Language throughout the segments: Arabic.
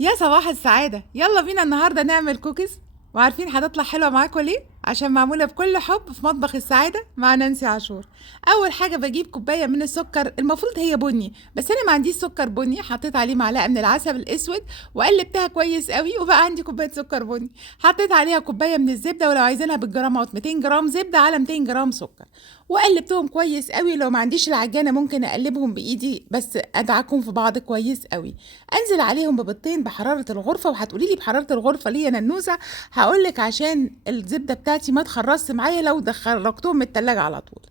يا صباح السعادة، يلا بينا النهاردة نعمل كوكيز. وعارفين هتطلع حلوة معاكم ليه؟ عشان معمولة بكل حب في مطبخ السعادة مع نانسي عاشور. أول حاجة بجيب كوباية من السكر، المفروض هي بني بس أنا ما عنديش سكر بني، حطيت عليه معلقة من العسل الأسود وقلبتها كويس قوي وبقى عندي كوباية سكر بني. حطيت عليها كوباية من الزبدة، ولو عايزينها بالجرامات 200 جرام زبدة على 200 جرام سكر، وقلبتهم كويس قوي. لو ما عنديش العجانة ممكن أقلبهم بإيدي بس أدعكهم في بعض كويس قوي. انزل عليهم ببيضتين بحراره الغرفه. وهتقولي لي بحراره الغرفه ليه يا ننوسه؟ هقول لك عشان الزبده بتاعتي ما تخرصش معايا لو خرجتهم من التلاجة على طول.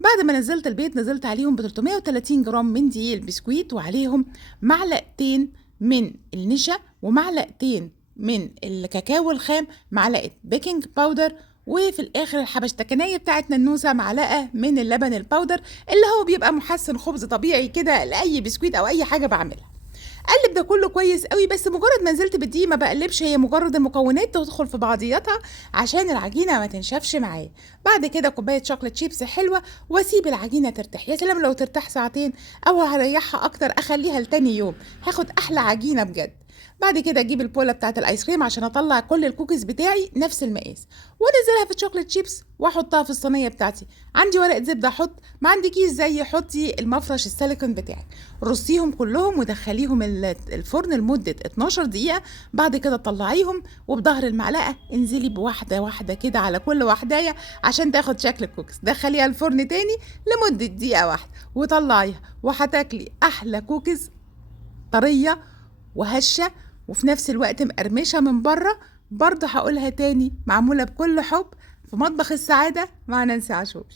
بعد ما نزلت البيض نزلت عليهم ب 330 جرام من دقيق البسكويت، وعليهم معلقتين من النشا ومعلقتين من الكاكاو الخام، معلقه بيكنج باودر، وفي الاخر الحبشتكنيه بتاعت ننوسه معلقه من اللبن الباودر اللي هو بيبقى محسن خبز طبيعي كده لاي بسكويت او اي حاجه بعملها. قلب ده كله كويس قوي، بس مجرد ما نزلت بالدقيق ما بقلبش، هي مجرد المكونات تدخل في بعضياتها عشان العجينه ما تنشفش معايا. بعد كده كوبايه شوكليت شيبس حلوه، واسيب العجينه ترتاح. يا سلام لو ترتاح ساعتين، او هريحها اكتر اخليها لتاني يوم، هاخد احلى عجينه بجد. بعد كده اجيب البوله بتاعه الايس كريم عشان اطلع كل الكوكيز بتاعي نفس المقاس، وانزلها في الشوكليت شيبس واحطها في الصينيه بتاعتي. عندي ورقه زبده احط، ما عندكيش زي حطي المفرش السيليكون بتاعك. رصيهم كلهم ودخليهم الفرن لمدة 12 دقيقة. بعد كده طلعيهم، وبظهر المعلقة انزلي بواحدة واحدة كده على كل واحداية عشان تاخد شكل الكوكيز. دخليها الفرن تاني لمدة دقيقة واحدة وطلعيها، وهتاكلي أحلى كوكيز، طرية وهشة وفي نفس الوقت مقرمشة من بره. برضه هقولها تاني، معمولة بكل حب في مطبخ السعادة مع نانسي عاشور.